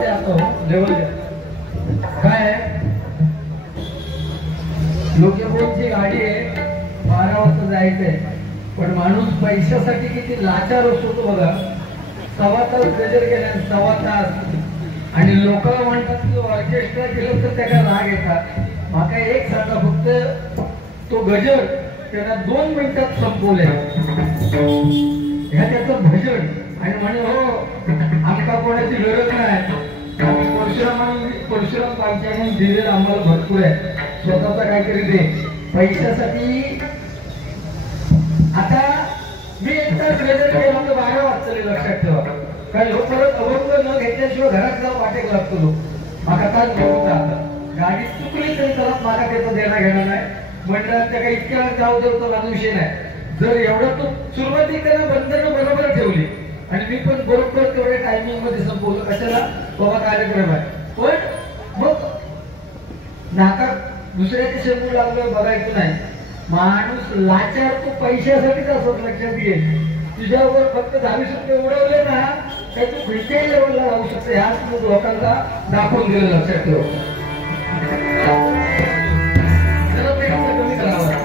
Level काय लोकेबोनची गाडी आहे 12 वाजता जायचंय पण माणूस पैशासाठी किती लाचार असतो बघा. 1.25 तास गजर केला 1.25 तास आणि लोक म्हणतात की ऑर्केस्ट्रा केलं तर त्याला राग येतात. माका एक सांगा फक्त तो गजर त्याला 2 मिनिटात संपवले ह्या त्याचं भजन आणि म्हणे हो आमका कोणाची गरज नाही. परशुराम पालख्याने दिलेलं आम्हाला भरपूर आहे स्वतःचा काहीतरी दे पैशासाठी. आता मी एकदा गजर केला तर 12 वाजता लक्षात ठेवा कारण लोक परत अभंग न घेतल्याशिवाय घरात जाऊन वाटेक लागतो लोक माका तास घेऊन जातात. गाडी चुकली तरी त्याला मागा त्याचा देणं घेणं नाही मंडळात त्या काही इतक्या जाऊ देऊ तर विषय नाही. जर एवढं तू सुरुवातीला बंधनं बरोबर ठेवली आणि मी पण बरोबर तेवढ्या टायमिंग मध्ये संपवलं कशाला बाबा कार्यक्रम आहे पण मग नाका दुसऱ्याचे शेंबू लागलं बघायचं नाही. माणूस लाचार तो पैशासाठीच असत लक्षात घे. तुझ्यावर फक्त 10-20 रुपये उडवले ना तर तू कुठल्याही लेवलला राहू शकते. ह्याच लोकांना दाखवून दिलं लक्षात ठेव. कमी करावं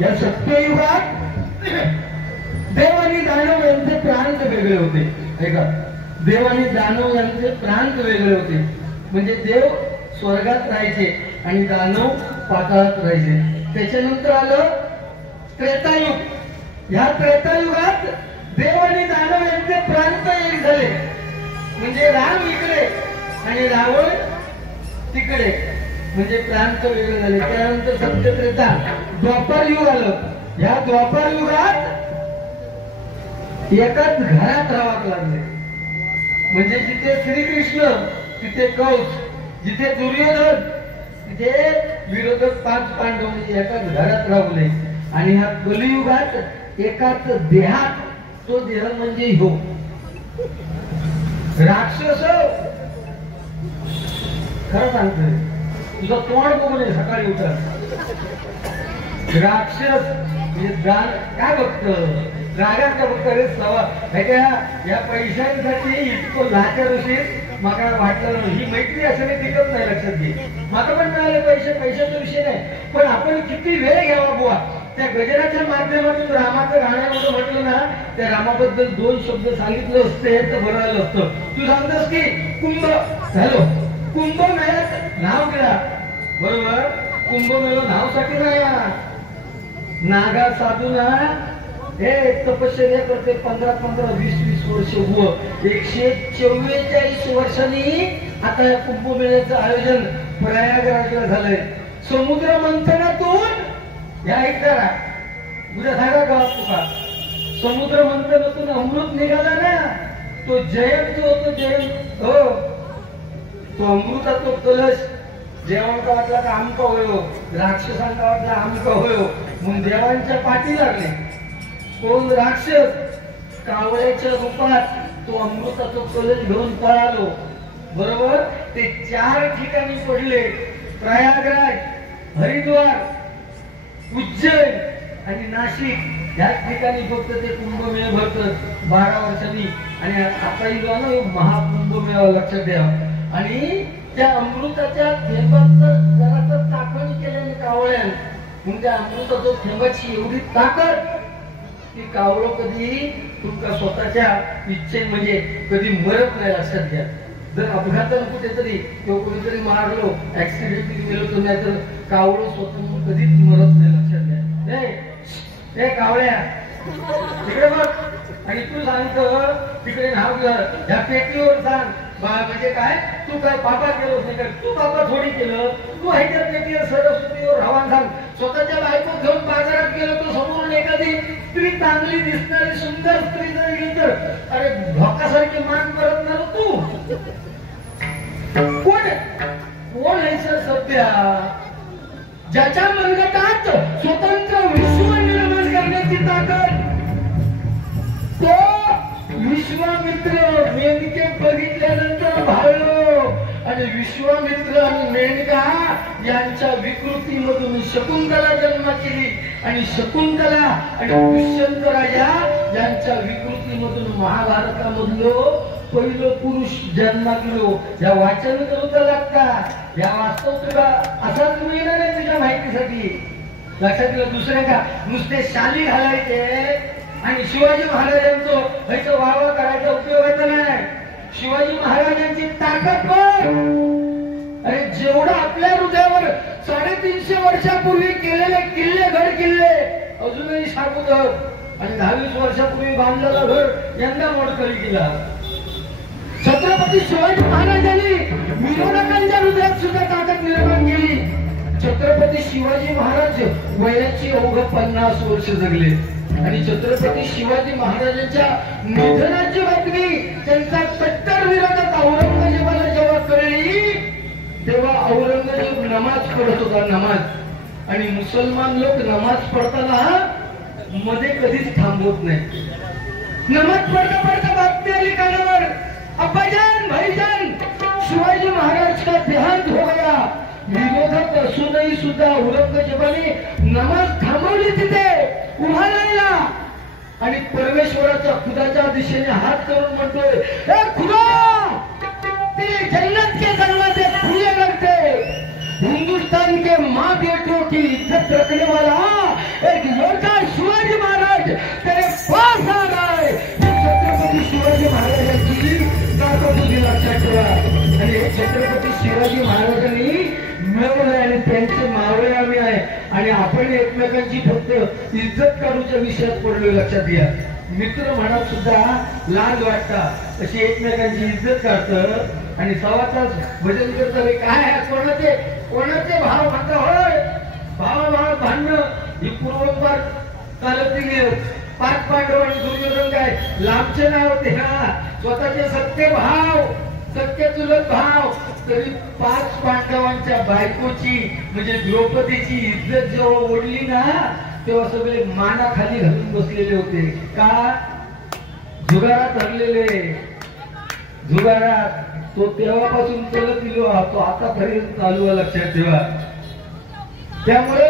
या सत्ययुगात देव आणि दानव यांचे प्रांत वेगळे होते. ऐका देव आणि दानव यांचे प्रांत वेगळे होते. म्हणजे देव स्वर्गात राहायचे आणि दानव पाताळात राहायचे. त्याच्यानंतर आलं त्रेतायुग. ह्या त्रेतायुगात देव आणि दानव यांचे प्रांत एक झाले. म्हणजे राम इकडे आणि रावण तिकडे म्हणजे प्रांत वेगळे झाले. त्यानंतर सत्य त्रेता द्वापार युग आलं. या द्वापार युगात एकाच घरात राहावं लागले. म्हणजे जिथे श्रीकृष्ण तिथे कंस, जिथे दुर्योधन तिथे विरोधक 5 पांडव म्हणजे एकाच घरात राहले. आणि ह्या कलियुगात एकाच देहात तो देह म्हणजे हो राक्षस. खरं सांगतोय तुझं तोंड बघून सकाळी उठत राक्षस म्हणजे काय बघत रागात का बघत रे सवा या पैशांसाठी इतकं लाचार होशील मला वाटलं ही मैत्री असं टिकत नाही. लक्षात घे मला पण मिळाले पैशाचा विषय नाही पण आपण किती वेळ घ्यावा बुवा. त्या गजराच्या माध्यमातून रामाचं गाण्यामध्ये म्हटलं ना त्या रामाबद्दल 2 शब्द सांगितलं असते तर बरं झालं असतं. तू सांगतोस की कुंभ झालो कुंभमेळ्यात नाव घ्या बरोबर. कुंभमेळा नावसाठी नाही. नागा साधूना हे तपश्चर्या करते 15-15, 20-20 वर्ष. 144 वर्षांनी आता या कुंभमेळ्याचं आयोजन प्रयागराजला झालंय. समुद्र मंथनातून या एकदा उद्या सांगा का तुका समुद्र मंथनातून अमृत निघाला ना. तो जयंत जो होतो जयंत हो तो अमृताचा कलश देवांचा वाटला का आमका होयो, राक्षसांचा वाटला आमका होयो. मग देवांच्या पाठी लागले. कोण राक्षस कावळ्याच्या रूपात तो अमृताचा कलश घेऊन पळालो बरोबर. ते 4 ठिकाणी पडले. प्रयागराज, हरिद्वार, उज्जैन आणि नाशिक या ठिकाणी फक्त ते कुंभमेळा भरतात 12 वर्षांनी. आणि आता इलो ना महाकुंभमेळा लक्षात द्या. आणि त्या अमृताच्या थेंबाचं जरा चाकण केल्याने कावळ्यान मग त्या अमृताच्या थेंबाची एवढी ताकद की कावळं कधी तुमका स्वतःच्या इच्छे म्हणजे कधी मरत नाही. लक्षात घ्या. जर अपघातानं कुठेतरी किंवा कोणीतरी मारलो ऍक्सिडेंटली गेलो तर नाही तर कावळं स्वतः कधीच मरत नाही. लक्षात घ्या. हे कावळ्या तिकडे बघ आणि तू सांगतो तिकडे नाव घ्या पेटीवर सांग म्हणजे काय तू काय पापा केलं नाही. तू पापा थोडी केलं. तू ह्याच्या पेटीवर सरस्वतीवर राहावं सांग. स्वतःच्या बायको घेऊन बाजारात गेलो तो समोरून एखादी स्त्री चांगली दिसणारी सुंदर स्त्री जर गेली तर अरे भोकासारखी मान करत ना तू. कोण कोण आहे सर सध्या ज्याच्या मनगटात स्वतंत्र विश्व निर्माण करण्याची ताकद तो विश्वामित्र मेनके बघितल्यानंतर भाळलो. आणि विश्वामित्र आणि मेनका यांच्या विकृतीमधून शकुंतला जन्म केली. आणि शकुंतला आणि दुष्यंत राजा यांच्या विकृतीमधून महाभारतामधलो पहिलं पुरुष जन्म गेलो. या वाचन करूचा लागता. या वास्तव तुला असाच मिळणार आहे तुझ्या माहितीसाठी. लक्षात दिलं. दुसरे का नुसते शाली घालायचे आणि शिवाजी महाराजांचं ह्याचं वावा करायचा उपयोगाचा नाही. शिवाजी महाराजांची ताकद पण अरे जेवढं आपल्या हृदयावर 350 वर्षापूर्वी केलेले किल्ले गड किल्ले अजूनही शाबूत आणि 22 वर्षापूर्वी बांधलेला घर यंदा मोडकरी केला. छत्रपती शिवाजी महाराजांनी विरोधकांच्या हृदयात सुद्धा ताकद निर्माण केली. छत्रपती शिवाजी महाराज वयाची अवघ 50 वर्ष जगले. आणि छत्रपती शिवाजी महाराजांच्या निधनाची बातमी त्यांचा कट्टर विरोधक औरंगजेबाला जेव्हा कळली तेव्हा औरंगजेब नमाज पढत होता. नमाज आणि मुसलमान लोक नमाज पडताना मध्ये कधीच थांबवत नाही. नमाज पडता पडता बातमी आली कानावर अब्बाजान भाईजान शिवाजी महाराज का देहांत हो गया. विरोधक असूनही सुद्धा औरंगजेबाने नमाज थांबवली. तिथे उभा राहिला आणि परमेश्वराच्या खुदाच्या दिशेने हात करून म्हणतोय हे खुदा तेरे जन्नत के दरवाजे खुले रखते. हिंदुस्तान के माँ बेटों की इज्जत रखने वाला एक योद्धा शिवाजी महाराज तेरे पास आ रहा है. छत्रपती शिवाजी महाराजांची ताकद लक्षात ठेवा. आणि हे छत्रपती शिवाजी महाराजांनी मिळवलं आणि त्यांचे मावळे आम्ही आहे. आणि आपण एकमेकांची फक्त इज्जत काढूच्या विषयात पडलो. लक्षात घ्या. मित्र म्हणत सुद्धा लाज वाटतात अशी एकमेकांची इज्जत काढतं आणि सव्वा तास भजन करतात. काय कोणाचे कोणाचे भाव म्हणता होय भाव भाव भांडणं ही पूर्वपार चालत गेली. 5 पांडव आणि दुर्योधन काय लांबचे नाव होते ना. स्वतःचे सत्य भाव सत्य चुलत भाव तरी 5 पांडवांच्या बायकोची म्हणजे द्रौपदीची इज्जत जेव्हा ओढली ना तेव्हा सगळे मानाखाली घालून बसलेले होते. का जुगारात हरलेले. जुगारात तो तेव्हापासून चलत गेलो तो आतापर्यंत चालू आहे. लक्षात ठेवा. त्यामुळे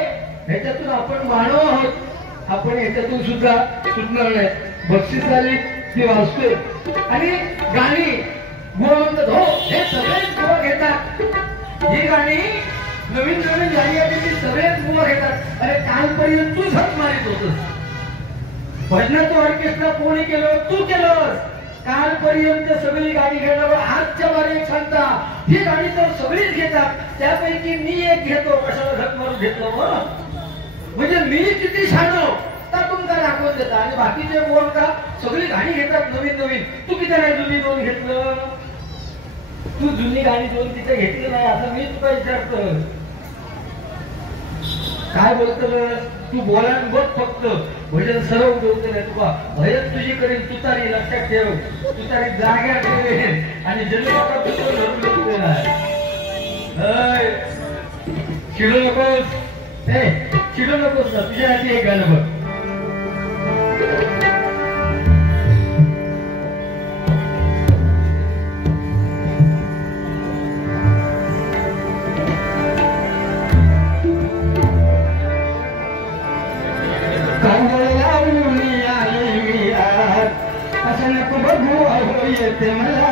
ह्याच्यातून आपण मानव आहोत. आपण ह्याच्यातून सुद्धा सुटणार नाही. बक्षीस झाली ती वाचतोय आणि गाणी म्हणतात हो हे सगळेच बुवा घेतात. ही गाणी नवीन नवीन गाणी आली ती सगळेच बुवा घेतात. अरे कालपर्यंत तू झक मारित होतस. भजनाचं ऑर्केस्ट्रा कोणी केलं तू केलं. काल आजपर्यंत सगळी गाडी घेणार आजच्या बारी एक सांगता ही गाडी तर सगळीच घेतात त्यापैकी मी एक घेतो कशाला झक मारून घेतलं म्हणजे मी किती छानो तर तुमचा दाखवून देता आणि बाकीचे बोल का सगळी गाडी घेतात नवीन नवीन तू किती नाही जुनी दोन घेतलं तू जुनी गाडी दोन तिथे घेतली नाही असं मी तुला विचारतो काय बोलत तू बोला बघ फक्त भजन सर्व उडवते नाही तुका भजन तुझी करेल तुतारी लक्षात ठेव तुतारी जाग्या ठेवेल आणि जन्म चिडू नकोस चिडू नकोस ना तुझ्यासाठी एक गाणं बघ येते मला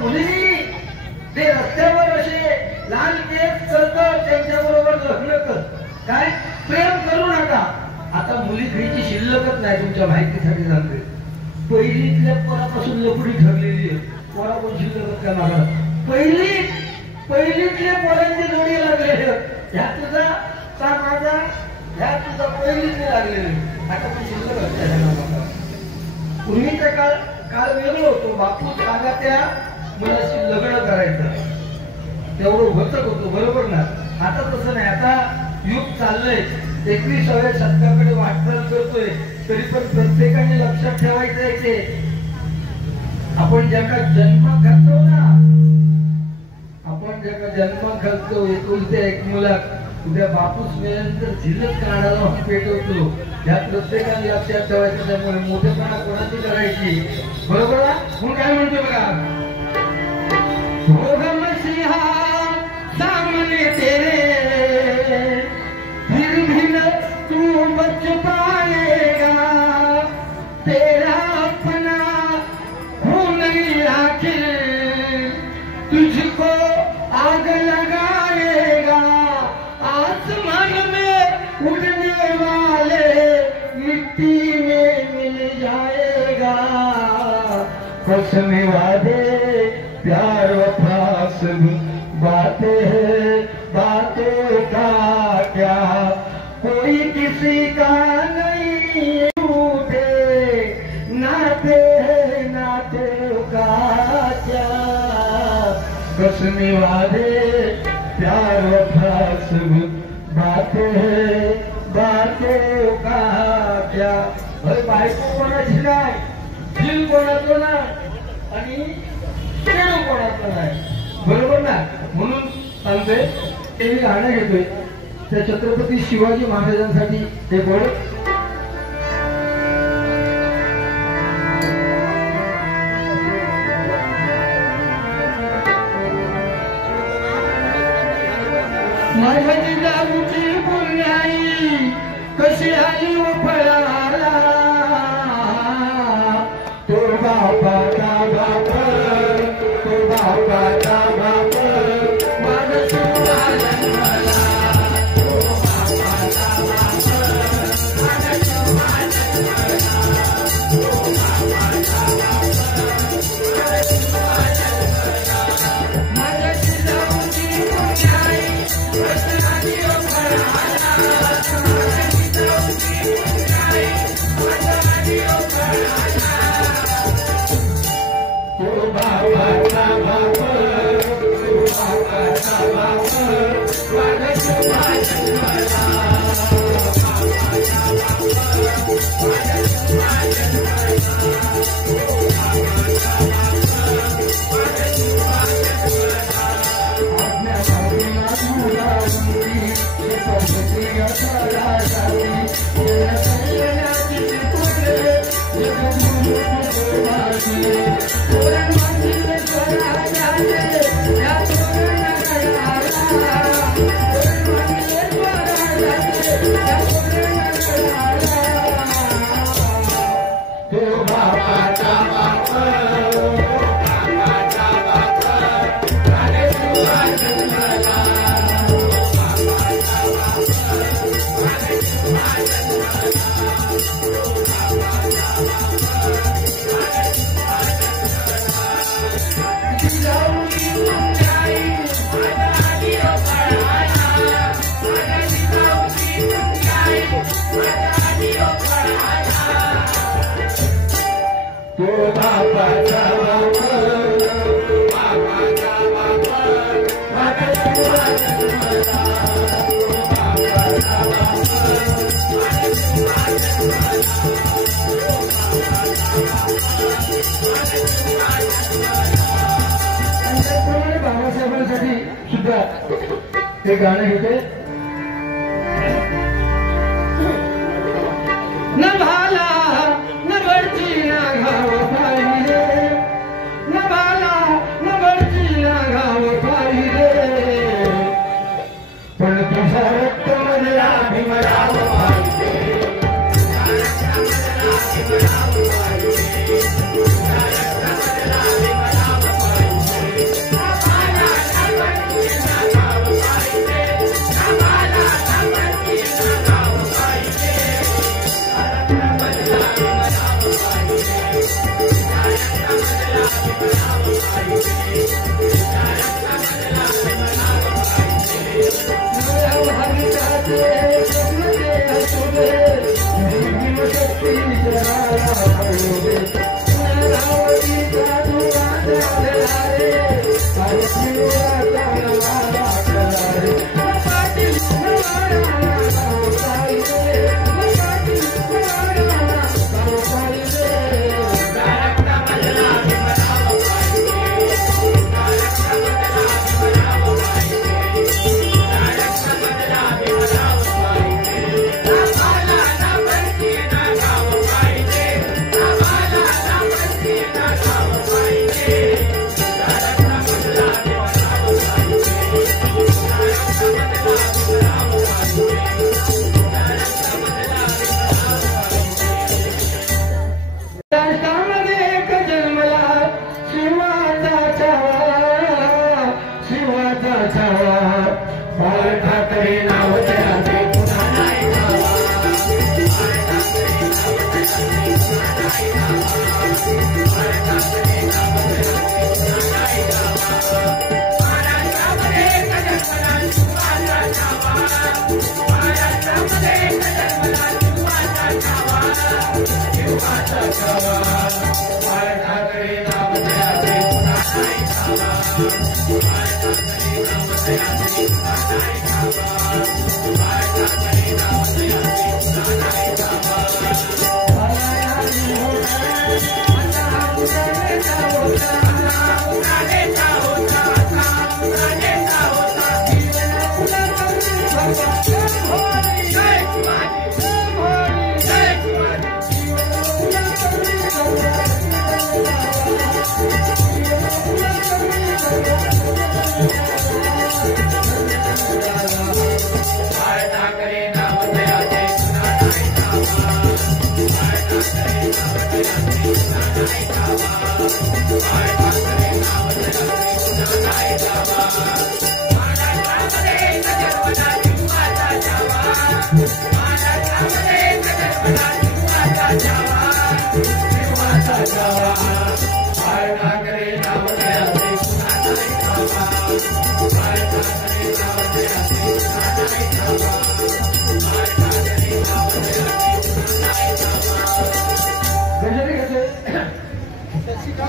मुलींनी ते रस्त्यावर असे लाल केस करतात त्यांच्याबरोबर लग्न कर काय प्रेम करू नका आता मुली घ्यायची शिल्लकच नाही तुमच्या माहितीसाठी सांगते पहिलीतल्या पोरापासून लपडी ठरलेली आहे पोरापासून शिल्लकच करणार पहिलीतल्या पोरांची जोडी लागले ह्या तुझा माझा ह्या तुझा पहिलीतले लागलेले आता पण शिल्लक पूर्वीचा काळ वेगळं होतो बापू सांगा त्या मुलाशी लग्न करायचं तेवढं होतं बरोबर ना आता तसं नाही आता युग चाललंय 21व्या शतकाकडे वाटचाल करतोय तरी पण प्रत्येकाने लक्षात ठेवायचं आहे ते आपण ज्याका जन्म घालतो ना आपण ज्याका जन्म घालतो एकुलते एक मुलाक उद्या बापूस मिळाल्यानंतर झिलच काढायला पेटवतो या प्रत्येकाने लक्षात ठेवायचं त्यामुळे मोठेपणा कोणाची करायची बरोबर म्हणून काय म्हणतो बघा मसीहा सामने तेरे फिर भी न तू बच पाएगा तेरा अपना हो नहीं आखिर तुझको आग लगाएगा आसमान में उड़ने वाले मिट्टी में मिल जाएगा कसम वादे प्यार वफा सब बातें का क्या कोई किसी का नहीं झूठे नाते का क्या कसम वादे प्यार वफा सब बातें का क्या बायको कोणाची काय जीव कोणाचं ना आणि कोणाचं नाही बरोबर ना म्हणून सांगतोय ते मी गाणं घेतोय त्या छत्रपती शिवाजी महाराजांसाठी हे बोल माझ्या जिजाऊची पुण्याई कशी आली व फळाला तो बापाचा बाप तो बापाचा बाप माझ शिवाला तो बापाचा बाप माझ शिवाला तो बापाचा बाप माझ्या जिजाऊची पुण्याई कशी आली बाबासाहेबांसाठी सुद्धा ते गाणं घेते. न भाला न बडची ना घाव पाहिजे, न भाला न बडची ना घाव पाहिजे, पण तुझा रक्त मधला भीमराव पाहिजे.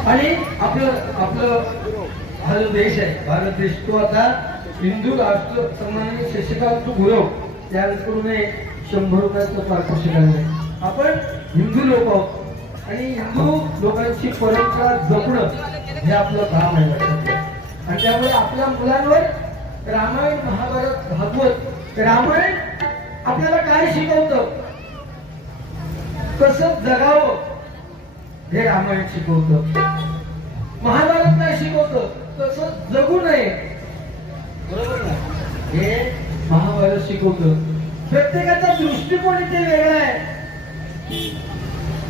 आणि आपलं आपलं हा जो देश आहे भारत देश तो आता हिंदू राष्ट्र सन्माननीय शशिकांत गुरव यांकडून 100 रुपयाचं पारितोषिक आहे. आपण हिंदू लोक आहोत आणि हिंदू लोकांची परंपरा जपणं हे आपलं काम आहे लक्षात घ्या. आणि त्यामुळे आपल्या मुलांवर रामायण महाभारत भागवत रामायण आपल्याला काय शिकवतं, कसं जगावं हे रामायण शिकवतं. महाभारत काय शिकवतं, कसं जगू नये, बरोबर ना, हे महाभारत शिकवतं. प्रत्येकाचा दृष्टिकोन इथे वेगळा आहे.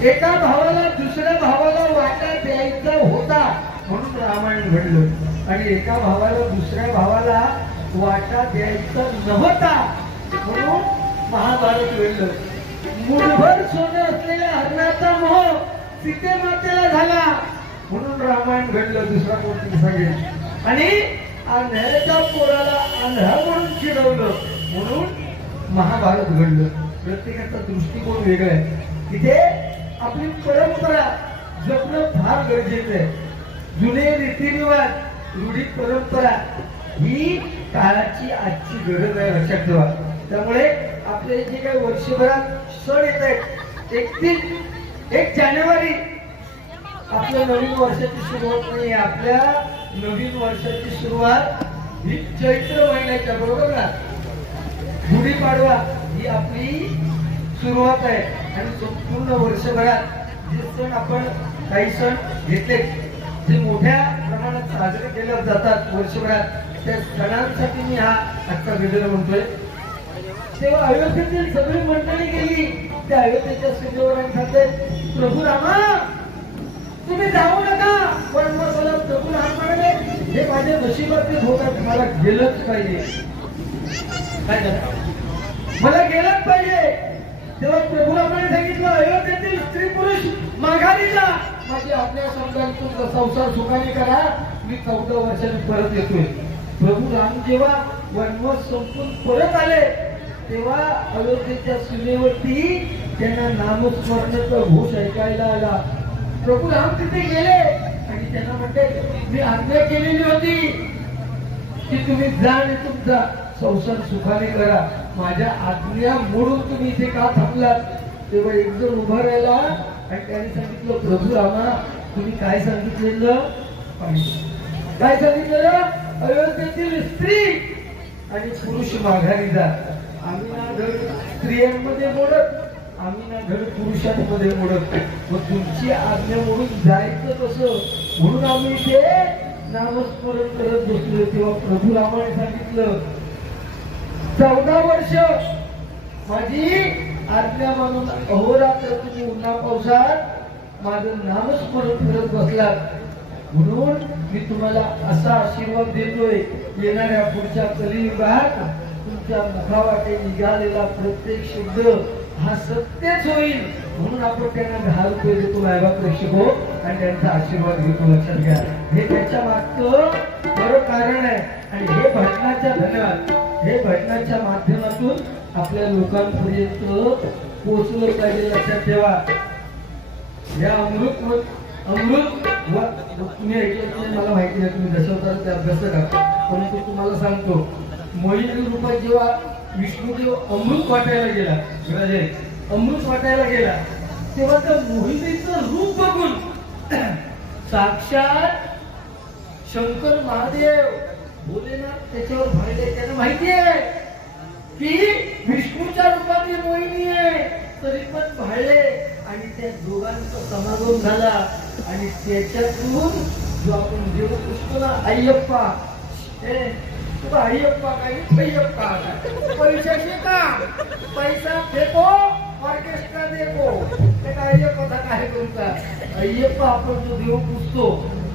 एका भावाला दुसऱ्या भावाला वाटा द्यायचा होता म्हणून रामायण घडलं आणि एका भावाला दुसऱ्या भावाला वाटा द्यायचा नव्हता म्हणून महाभारत घडलं. मूठभर सोनं असलेल्या हरणाचा मोह सीते मातेला झाला म्हणून रामायण घडलं. दुसरा कोणती सांगेल. आणि आंधळ्याच्या पोराला आंधळा म्हणून चिडवलं म्हणून महाभारत घडलं. प्रत्येकाचा दृष्टिकोन वेगळा आहे. इथे आपली परंपरा जपणं फार गरजेचं आहे. जुने रीतिरिवाज रूढी परंपरा ही काळाची आजची गरज आहे लक्षात ठेवा. त्यामुळे आपले जे काही वर्षभरात सण येत आहेत 1 जानेवारी आपल्या नवीन वर्षाची सुरुवात नाही. आपल्या नवीन वर्षाची सुरुवात ही चैत्र महिन्याच्या, बरोबर ना. गुढीपाडवा ही आपली सुरुवात आहे आणि संपूर्ण वर्षभरात जे सण आपण काही सण घेतले जे मोठ्या प्रमाणात साजरे केले जातात वर्षभरात त्या सणांसाठी मी हा आजचा गजर म्हणतोय. तेव्हा अयोध्येतील सगळी मंडळी गेली त्या अयोध्येच्या सीमेवर आणि सांगते प्रभू रामा तुम्ही जाऊ नका. पण मग मला प्रभू राम म्हणाले हे माझ्या नशिबातच होत आहे, मला गेलंच पाहिजे. काय झालं, मला गेलंच पाहिजे. तेव्हा प्रभू रामाने सांगितलं अयोध्येतील स्त्री पुरुष माघारी जा, माझी आज्ञा समजा तुमचा संसार सुखाने करा, मी 14 वर्षांनी परत येतोय. प्रभू राम जेव्हा वनवास संपून परत आले तेव्हा अयोध्येच्या सीमेवरती त्यांना नामस्मरणाचा घोष ऐकायला आला. प्रभू राम तिथे गेले आणि त्यांना म्हणते मी आज्ञा केलेली होती की तुम्ही जा आणि तुमचा संसार सुखाने करा, माझ्या आज्ञा मोडून तुम्ही इथे का थांबलात. तेव्हा एक जण उभा राहिला आणि त्याने सांगितलं प्रभू रामा तुम्ही काय सांगितलेलं, काय सांगितलेलं, अयोध्येतील स्त्री आणि पुरुष माघारी जा. आम्ही ना धड स्त्रियांमध्ये मोडत, आम्ही ना धड पुरुषांमध्ये मोडत, मग तुमची आज्ञा मोडून जायचं कसं म्हणून आम्ही इथे नामस्मरण करत बसलो. तेव्हा प्रभू रामाने सांगितलं 14 वर्ष माझी आज्ञा मानून अहोरात्र तुम्ही उन्हा पावसात माझं नामस्मरण करत बसलात म्हणून मी तुम्हाला असा आशीर्वाद देतोय येणाऱ्या पुढच्या कलियुगात तुमच्या मुखावाटे निघालेला प्रत्येक शब्द हा सत्यच होईल. म्हणून आपण त्यांना 10 रुपये देतो मायबा प्रेक्षको आणि त्यांचा आशीर्वाद घेतो लक्षात घ्या. हे त्याच्या मागचं खरं कारण आहे आणि हे भजनाच्या धन्यवाद हे भजनाच्या माध्यमातून आपल्या लोकांपर्यंत पोहोचलं पाहिजे लक्षात ठेवा. या अमृत तुम्ही ऐकलं मला माहिती नाही, तुम्ही दशावतार ते अभ्यास करा, परंतु तुम्हाला सांगतो मोहिनी रूपात जेव्हा विष्णुदेव अमृत वाटायला गेला, अमृत वाटायला गेला तेव्हा त्या मोहिनीचं रूप बघून साक्षात शंकर महादेव भोलेनाथ त्याच्यावर भाळले. त्यांना माहिती आहे की विष्णूच्या रूपात मोहिनी आहे तरी पण भाळले आणि त्या दोघांचा समागम झाला आणि त्याच्यातून जो आपण देव पुसतो ना अय्यप्पा, अय्यप्पा काही अय्यप्पा पैशाचे का पैसा फेको ऑर्केस्ट्रा देखो ते काय अय्यप्पा काय करूचा. अय्यप्पा आपण जो देव पुसतो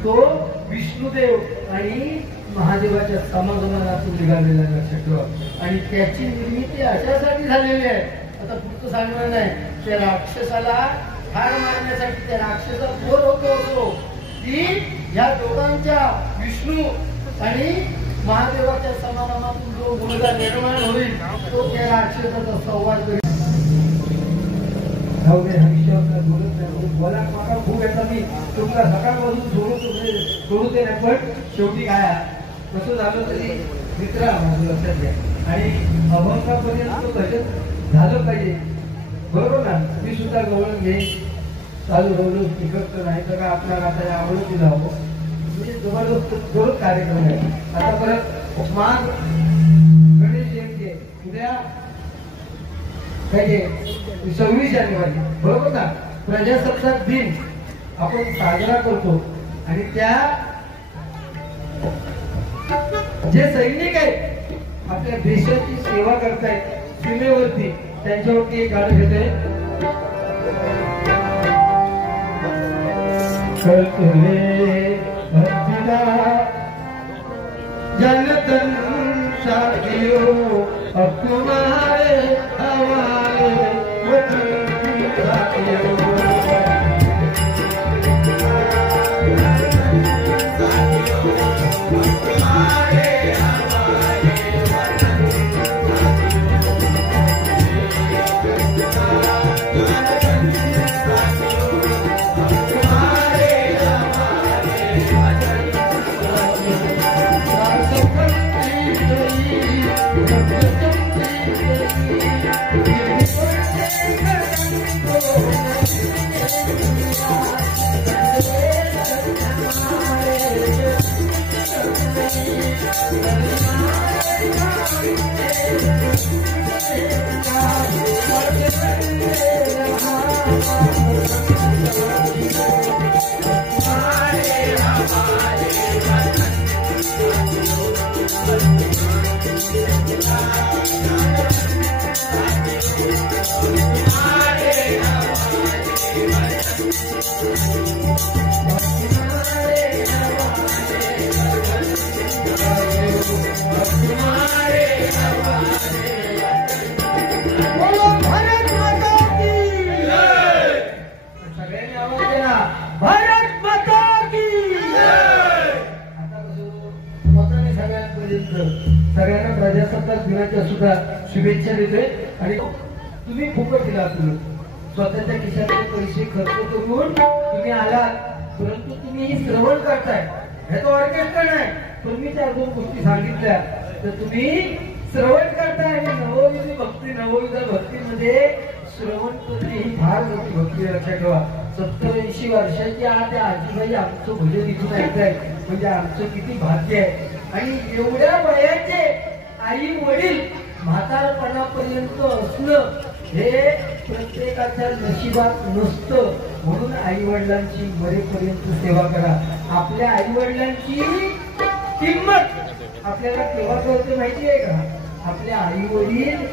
तो विष्णुदेव आणि महादेवाच्या समागमनातून निघालेला लक्षात ठेवा. आणि त्याची निर्मिती अशासाठी झालेली आहे, आता पुढचं सांगणार नाही. त्या राक्षसाला ठार मारण्यासाठी त्या राक्षसा बोर होतो असो की या दोघांच्या विष्णू आणि महादेवाच्या समागमातून जो मुलगा निर्माण होईल तो त्या राक्षसाचा संवाद करेल. बोला मला खूप येतात मी तुम्हाला सकाळपासून सोडू दे नाही पण शेवटी काय कसं झालं तरी मित्र माझं लक्षात घ्या. आणि अभंगापर्यंत भजन झालं पाहिजे, बरोबर ना. मी सुद्धा गवळण घेईन, चालू हळू तिकडचं नाही तर का आपल्या नात्याने आवडत दिला हो, म्हणजे जबरदस्त जोरच कार्यक्रम आहे. आता परत माघ गणेश जयंती आहे उद्या, काय 26 जानेवारी, बरोबर ना. प्रजासत्ताक दिन आपण साजरा करतो आणि त्या जे सैनिक आहेत आपल्या देशाची सेवा करतायत सीमेवरती, त्यांच्यावरती एक गाणं घेतोय. जनतन साथियों अब तुम्हारे हवाले वतन साथियों. सगळ्यांना प्रजासत्ताक दिनाच्या सुद्धा शुभेच्छा देतोय. आणि तुम्ही फुकट दिला, तुम्ही स्वतःच्या खिशातले पैसे खर्च करून तुम्ही आलात, परंतु तुम्ही ही श्रवण करताय. ह्याचं ऑर्केस्ट्रा नाही, पण मी त्या दोन गोष्टी सांगितल्या तर तुम्ही श्रवण करताय. आणि नवोदित भक्ती, नवोदित भक्तीमध्ये श्रवण करणे ही फार मोठी भक्ती, लक्षात ठेवा. 70-80 वर्षाची त्या आजीबाई आमचं भजन इथून ऐकताय म्हणजे आमचं किती भाग्य आहे. आणि एवढ्या वयाचे आई वडील म्हातारपणापर्यंत असणं हे प्रत्येकाच्या नशिबात नसतं. म्हणून आई वडिलांची मरेपर्यंत सेवा करा. आपल्या आई वडिलांची किंमत आपल्याला केव्हा कळते माहिती आहे का? आपल्या आई वडील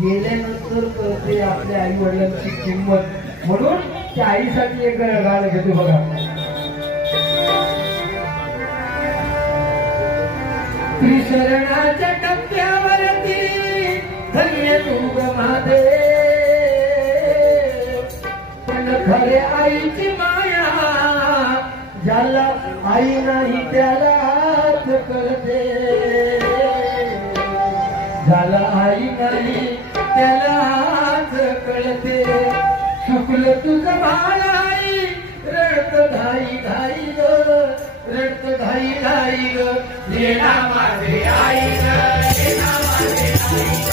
गेल्यानंतर कळते आपल्या आई वडिलांची किंमत. म्हणून त्या आईसाठी एक गाणं घेतो बघा. त्रिशरणाच्या टप्प्यावरती धन्य तू गमादे, पण खरे आईची माया ज्याला आई नाही त्यालाच कळते. ज्याला आई नाही त्यालाच कळते. चुकलं तुझं बाळ आई रडत धाई धाई ग, रडत धाई धाई ग. लेना माझे आई ग, लेना माझे आई ग,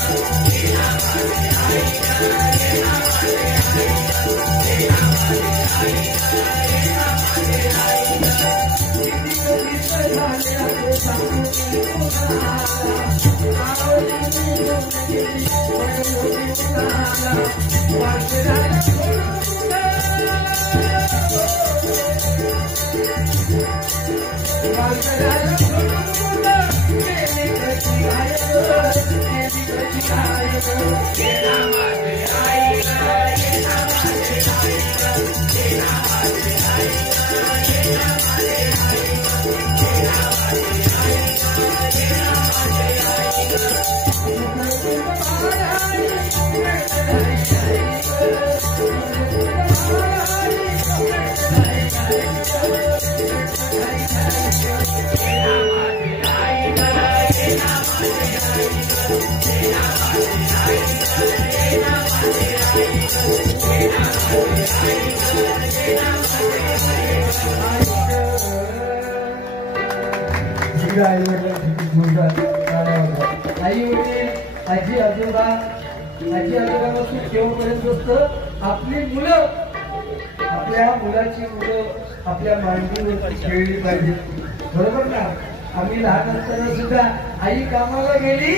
लेना माझे आई ग, लेना माझे आई ग, लेना माझे आई ग, लेना माझे आई ग. किती कधी झाले आहे सांगू तुला, आवडी गेली तुला वाटणारा तुला. आई वडिलांसाठी आई वडील, आजी आजोबा, आजी आजोबापासून केव्हापर्यंत असतं आपली मुलं, आपल्या मुलाची मुलं आपल्या मांडीवरती खेळली पाहिजे, बरोबर ना? आम्ही लहान असताना सुद्धा आई कामाला गेली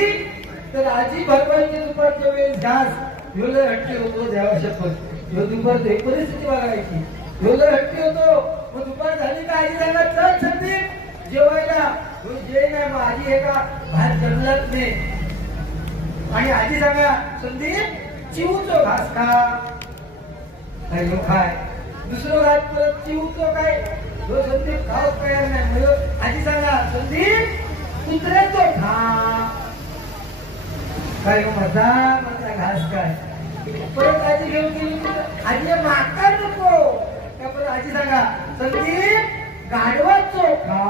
तर आजी भरपाईची दुपारच्या वेळेस घास एवढं हट्टी होतो, देवा शपथ ह्यो दुपारची परिस्थिती बघायची, एवढं हट्टी होतो. मग दुपार झाली का आई सांगा चल संदीप जेवायला, जे नाही मग आजी एका भात जमलाच नाही आणि आजी सांगा संदीप चिवतो घास खा, नाही खाय, दुसरं घास परत चिवतो काय संदीप खाऊ तयार नाही, म्हणजे आजी सांगा संदीप कुत्र्याचो खा, काय मजा माझा घास काय, परत आजी घेऊन गेली आजी माका नको, त्या परत आजी सांगा संदीप गाढवाचो खा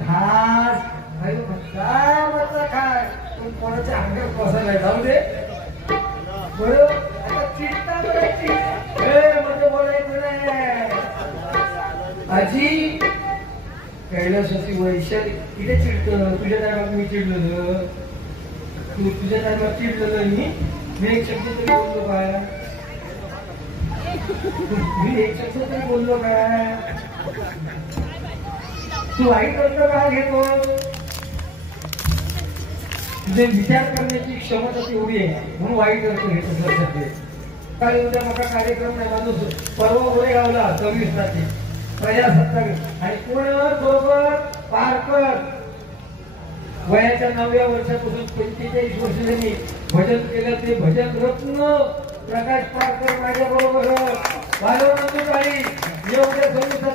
घास, काय मजा काय, पण कोणाच्या अंगात बसायला जाऊ दे बरं. आता चिंता करायची म्हणजे बोलायचं नाही. आजी कैलासाची वैशाली इथे चिडतं, तुझ्या टायमात मी चिडलेलं, तू तुझ्या टायमात चिडलेलं मी एक शब्द तरी बोललो काय, मी एक शब्द तरी बोललो काय, तू वाईट अर्थ का घेतो, तुझे विचार करण्याची क्षमता तेवढी आहे म्हणून वाईट अर्थ घेतो. लक्षात घे. काल उद्या मोठा कार्यक्रम नाही माणूस परवा गोरेगावला 26 तारखेला प्रजासत्ताक आणि कोण बरोबर पारकर वयाच्या 9व्या वर्षापासून 45 वर्ष त्यांनी भजन केलं, ते भजन रत्न प्रकाश पारकर माझ्या बरोबर वाढवणार काही एवढ्या संगीतात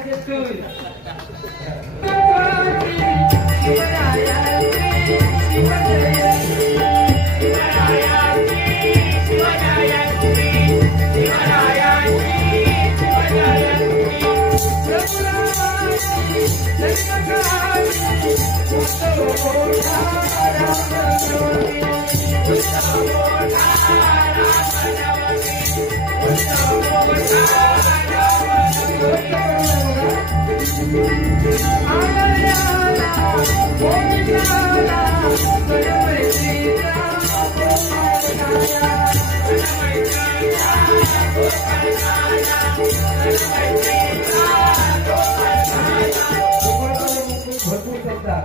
भरपूर करतात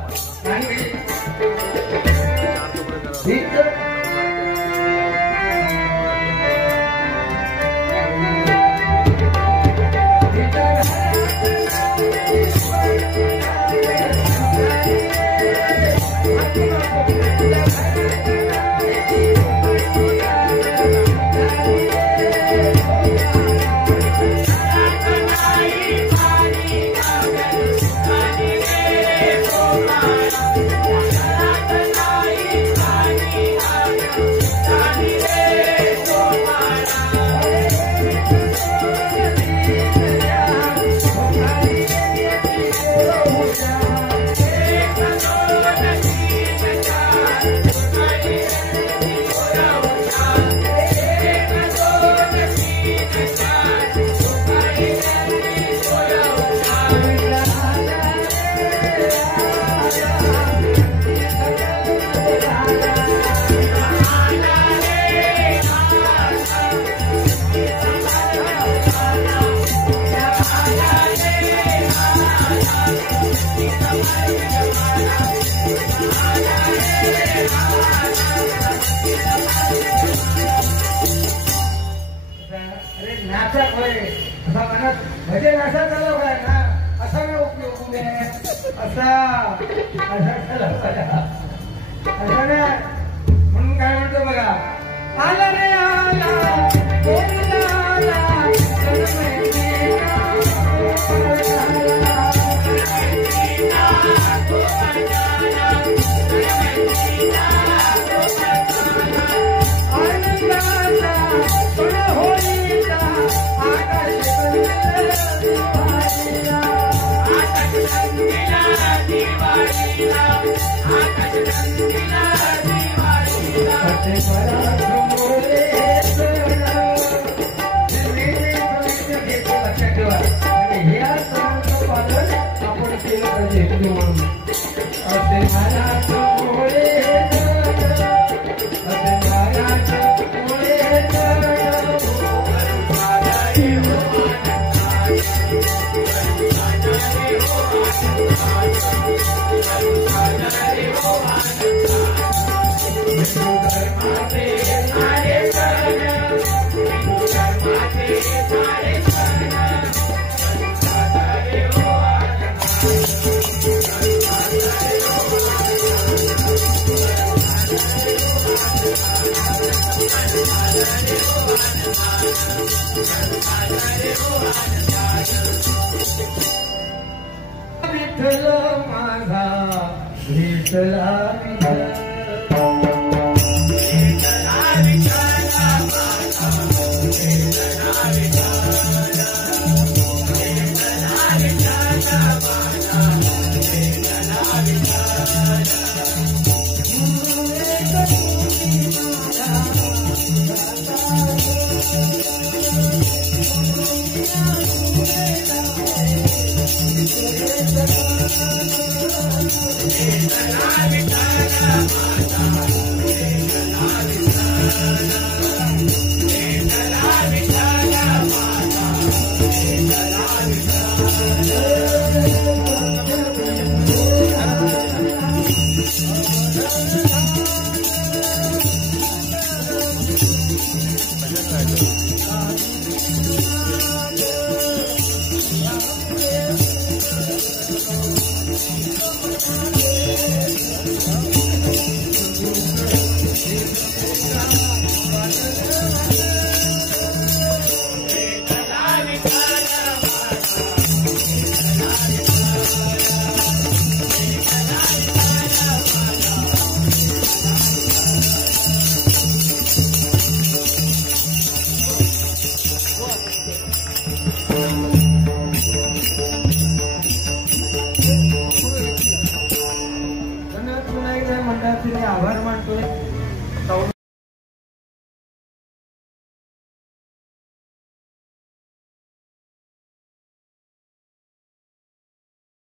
भजन असा चालू काय ना, असा काय उपयोग असा म्हणून काय म्हणतो बघा, आला रे आला आपण केलं पाहिजे म्हणून विठ्ठल माझा विठ्ठला